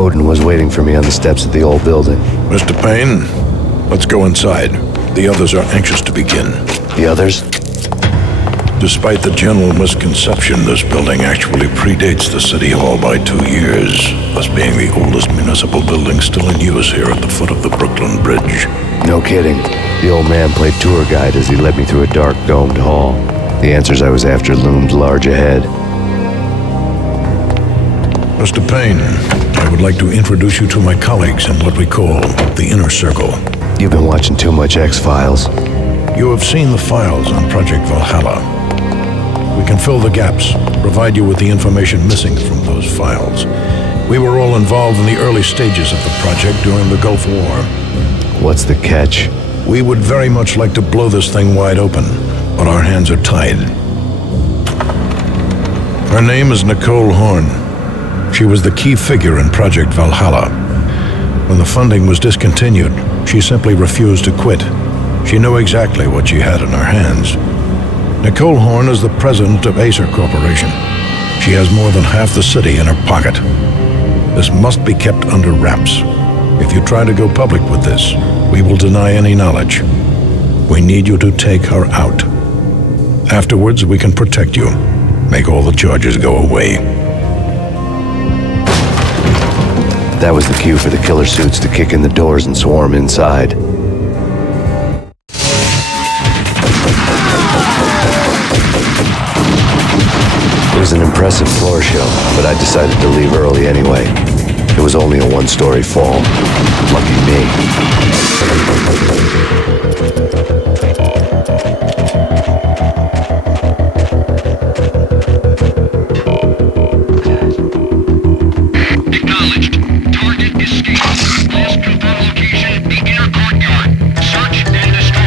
Woden was waiting for me on the steps of the old building. Mr. Payne, let's go inside. The others are anxious to begin. The others? Despite the general misconception, this building actually predates the City Hall by 2 years, thus being the oldest municipal building still in use here at the foot of the Brooklyn Bridge. No kidding. The old man played tour guide as he led me through a dark domed hall. The answers I was after loomed large ahead. Mr. Payne, I would like to introduce you to my colleagues in what we call the Inner Circle. You've been watching too much X-Files. You have seen the files on Project Valhalla. We can fill the gaps, provide you with the information missing from those files. We were all involved in the early stages of the project during the Gulf War. What's the catch? We would very much like to blow this thing wide open, but our hands are tied. Her name is Nicole Horn. She was the key figure in Project Valhalla. When the funding was discontinued, she simply refused to quit. She knew exactly what she had in her hands. Nicole Horn is the president of Acer Corporation. She has more than half the city in her pocket. This must be kept under wraps. If you try to go public with this, we will deny any knowledge. We need you to take her out. Afterwards, we can protect you, make all the charges go away. That was the cue for the killer suits to kick in the doors and swarm inside. It was an impressive floor show, but I decided to leave early anyway. It was only a one-story fall. Lucky me. Acknowledged. Target escaped. Last confirmed location, the inner courtyard. Search and destroy.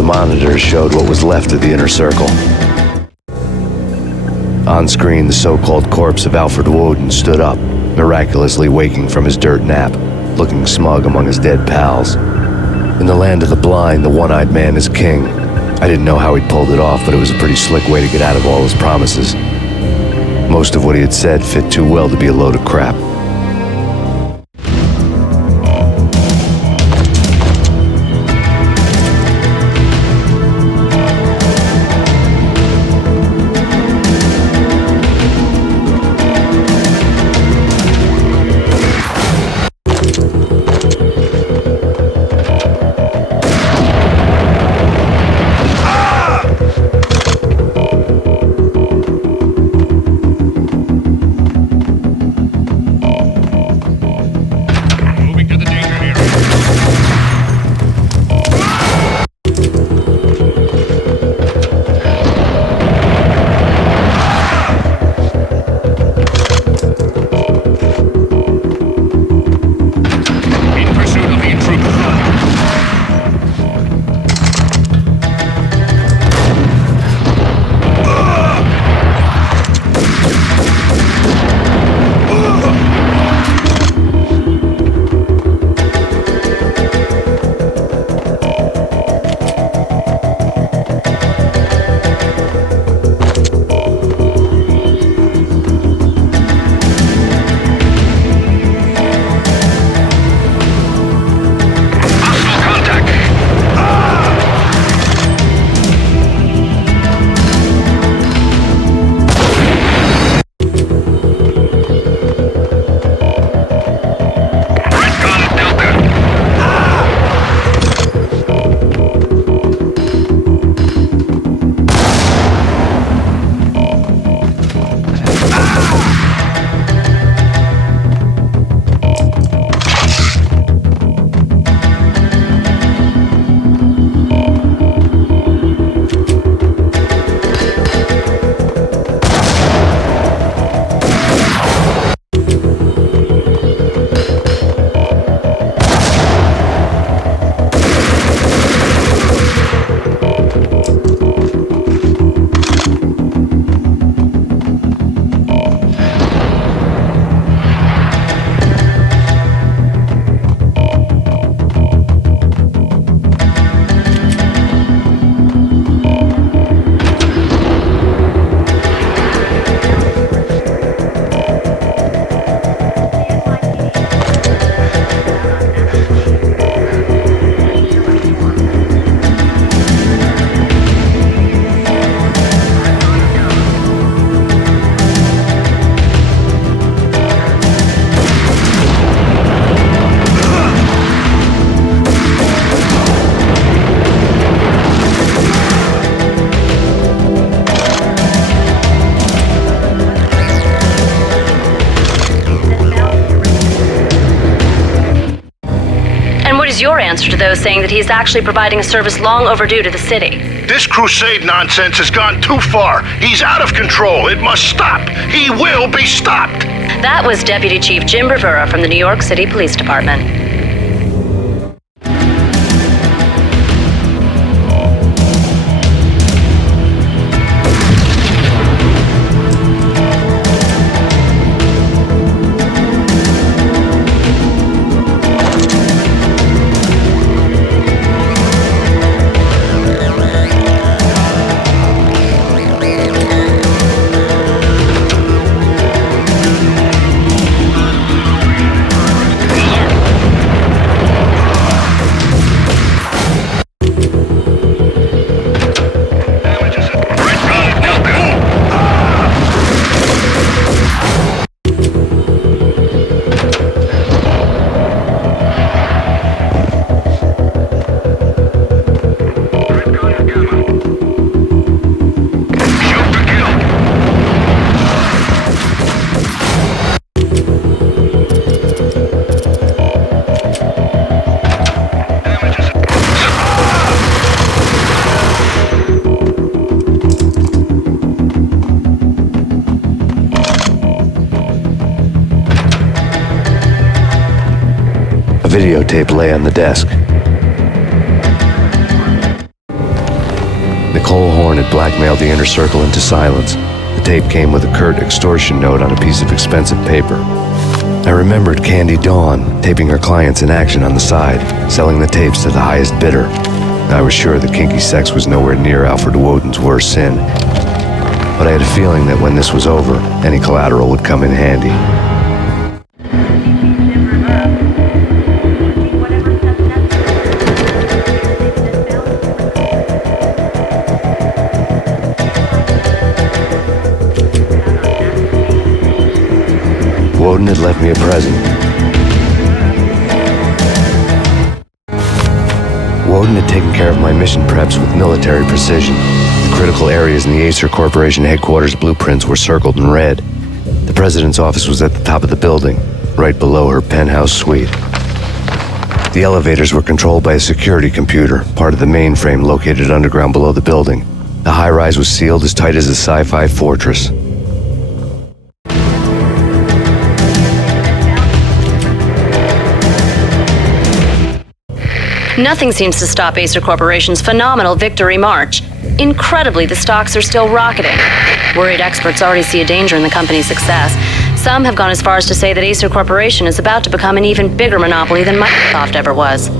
the monitors showed what was left of the inner circle. On screen, the so-called corpse of Alfred Woden stood up, miraculously waking from his dirt nap, looking smug among his dead pals. In the land of the blind, the one-eyed man is king. I didn't know how he'd pulled it off, but it was a pretty slick way to get out of all his promises. Most of what he had said fit too well to be a load of crap. Your answer to those saying that he's actually providing a service long overdue to the city? This crusade nonsense has gone too far. He's out of control. It must stop. He will be stopped. That was Deputy Chief Jim Rivera from the New York City Police Department. Videotape lay on the desk. Nicole Horn had blackmailed the inner circle into silence. The tape came with a curt extortion note on a piece of expensive paper. I remembered Candy Dawn taping her clients in action on the side, selling the tapes to the highest bidder. I was sure that kinky sex was nowhere near Alfred Woden's worst sin. But I had a feeling that when this was over, any collateral would come in handy. Woden had left me a present. Woden had taken care of my mission preps with military precision. The critical areas in the Acer Corporation headquarters blueprints were circled in red. The president's office was at the top of the building, right below her penthouse suite. The elevators were controlled by a security computer, part of the mainframe located underground below the building. The high-rise was sealed as tight as a sci-fi fortress. Nothing seems to stop Acer Corporation's phenomenal victory march. Incredibly, the stocks are still rocketing. Worried experts already see a danger in the company's success. Some have gone as far as to say that Acer Corporation is about to become an even bigger monopoly than Microsoft ever was.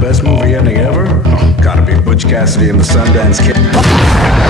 Best movie ending ever? Oh, gotta be Butch Cassidy and the Sundance Kid.